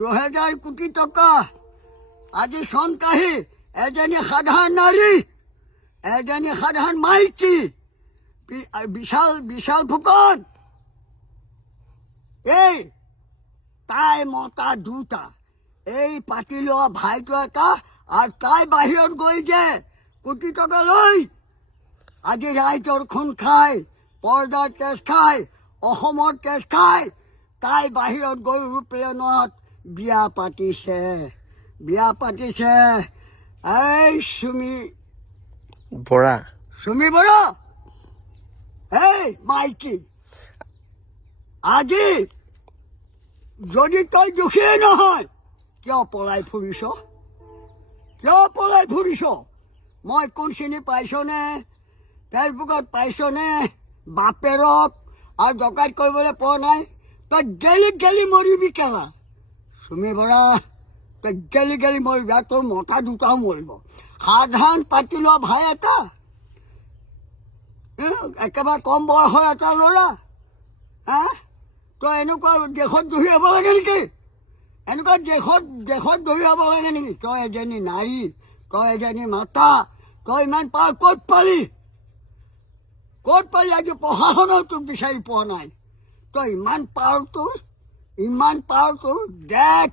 2000 কোটি টকা আজি সন্ত্ৰাসী এজনী সাধাৰণ নাৰী এজনী সাধাৰণ মাইকী বিশাল বিশাল ফুকন এই তাই মতা দুটা এই পাতি লোৱা ভাইটো এটা আৰু তাই বাহিৰত গৈ যে কোটি টকা লৈ আজি ৰাইজৰ খুন খাই পৰ্দাৰ তেজ খাই অসমৰ তেজ খাই তাই বাহিৰত গৈ এৰোপ্লেনত বিয়া পাতিছে এই সুমি বৰা এই মাইকী আজি যদি তই দোষীয়ে নহয় কিয় পলাই ফুৰিছ মই কোন চিনি পাইছনে ফেচবুকত পাইছনে বাপেৰক আৰু ডকাইত কৰিবলৈ পোৱা নাই তই গেলি মৰিবি কেলা সুমি বৰা তই গেলি মৰিবি আৰু তোৰ মতা দুটাও মৰিব সাধাৰণ পাতি লোৱা ভাই এটা একেবাৰে কম বয়সৰ এটা ল'ৰা তই এনেকুৱা দেশত দহি হ'ব লাগে নেকি এনেকুৱা দেশত দহি হ'ব লাগে নেকি তই এজনী নাৰী তই এজনী মাতা তই ইমান পাৰ ক'ত পালি আজি প্ৰশাসনেও তোক বিচাৰি পোৱা নাই তই ইমান পাৰ তোৰ দেখ